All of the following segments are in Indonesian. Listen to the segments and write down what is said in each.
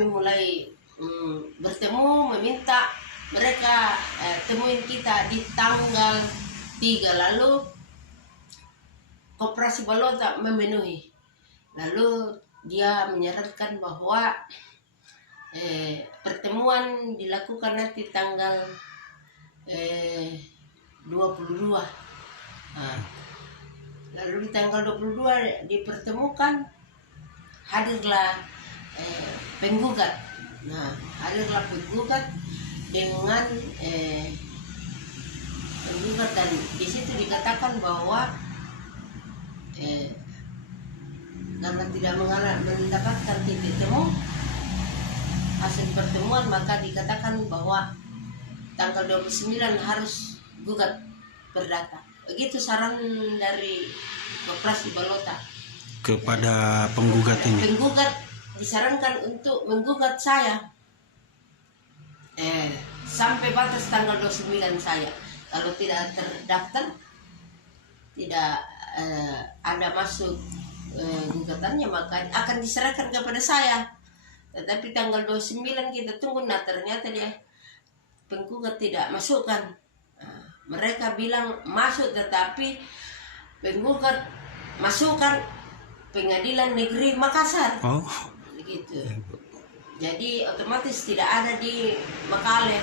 kami mulai bertemu, meminta mereka temuin kita di tanggal 3, lalu Koperasi Balota memenuhi. Lalu dia menyarankan bahwa pertemuan dilakukan nanti tanggal 22. Lalu di tanggal 22 dipertemukan, hadirlah penggugat. Hadirlah penggugat dengan penggugat, dan di situ dikatakan bahwa karena tidak mendapatkan titik temu hasil pertemuan, maka dikatakan bahwa tanggal 29 harus gugat perdata. Begitu saran dari Koperasi Balota kepada penggugat ini. Penggugat disarankan untuk menggugat saya sampai batas tanggal 29 saya. Kalau tidak terdaftar, tidak ada masuk gugatannya, maka akan diserahkan kepada saya. Tetapi tanggal 29 kita tunggu, ternyata dia penggugat tidak masukkan. Mereka bilang masuk, tetapi penggugat masukkan Pengadilan Negeri Makassar. Begitu. Jadi otomatis tidak ada di Makale.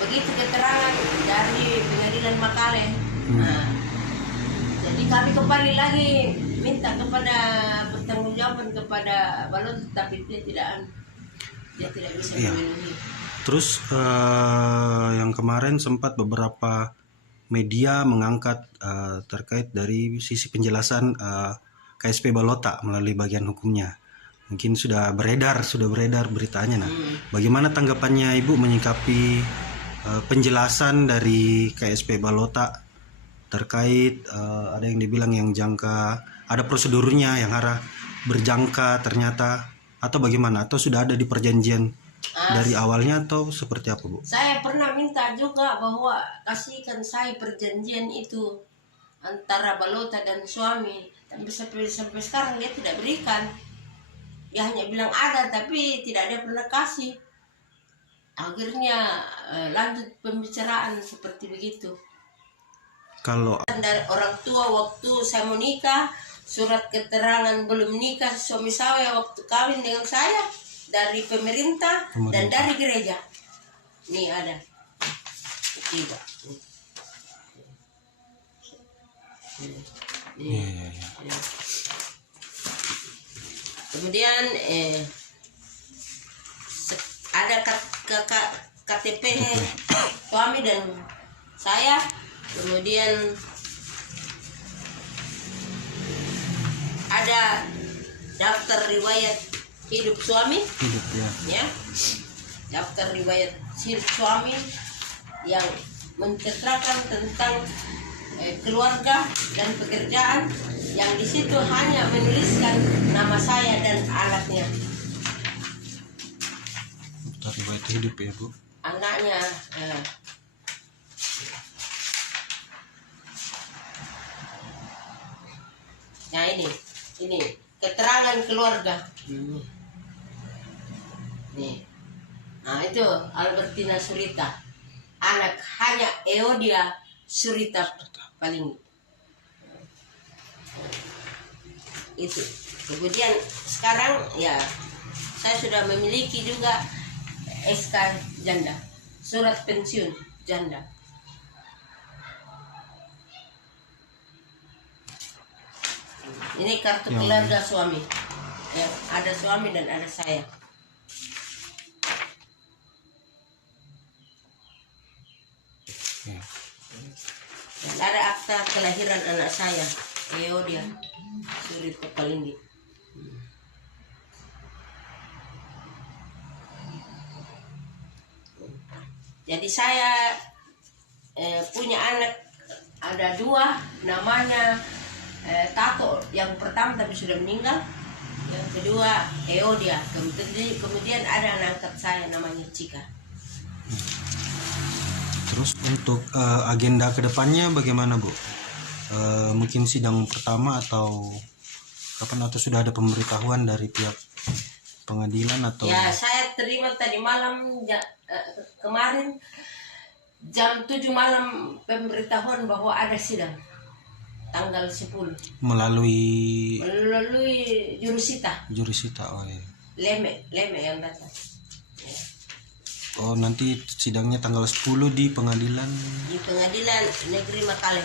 Begitu keterangan dari Pengadilan Makale. Jadi kami kembali lagi minta kepada pertanggungjawaban kepada Balota, tapi dia tidak bisa memenuhi. Terus yang kemarin sempat beberapa media mengangkat terkait dari sisi penjelasan KSP Balota melalui bagian hukumnya. Mungkin sudah beredar beritanya. Bagaimana tanggapannya Ibu menyikapi penjelasan dari KSP Balota terkait ada yang dibilang yang jangka, ada prosedurnya yang arah berjangka ternyata, atau bagaimana, atau sudah ada di perjanjian dari awalnya atau seperti apa, Bu? Saya pernah minta juga bahwa kasihkan saya perjanjian itu antara Balota dan suami, tapi sampai sekarang dia tidak berikan. Dia hanya bilang ada, tapi tidak ada pernah kasih. Akhirnya lanjut pembicaraan seperti begitu. Kalau dari orang tua waktu saya mau nikah, surat keterangan belum nikah suami saya waktu kawin dengan saya, dari pemerintah dan dari gereja. Nih ada 3. Kemudian ada KTP suami dan saya. Kemudian ada daftar riwayat hidup suami, ya, daftar riwayat hidup suami yang menceritakan tentang keluarga dan pekerjaan, yang di situ hanya menuliskan nama saya dan anaknya. daftar riwayat hidup ya, Bu? Anaknya. Nah ini keterangan keluarga. Nih. Nah itu Albertina Surita. Anak hanya Eodia Surita paling. Itu. Kemudian sekarang ya saya sudah memiliki juga SK janda, surat pensiun janda. Ini kartu keluarga suami. Ya, ada suami dan ada saya. Dan ada akta kelahiran anak saya, Eodia Surita Palinggi. Jadi saya punya anak ada 2, namanya Tato, yang pertama tapi sudah meninggal, yang kedua Eodia, kemudian ada anak angkat saya namanya Cika. Terus untuk agenda kedepannya bagaimana, Bu? Mungkin sidang pertama atau kapan, atau sudah ada pemberitahuan dari pihak pengadilan atau? Ya, saya terima tadi malam kemarin jam 7 malam pemberitahuan bahwa ada sidang tanggal 10 Melalui jurusita jurusita. Oh ya. Leme yang datang. Oh, nanti sidangnya tanggal 10 di pengadilan Di pengadilan negeri Makale.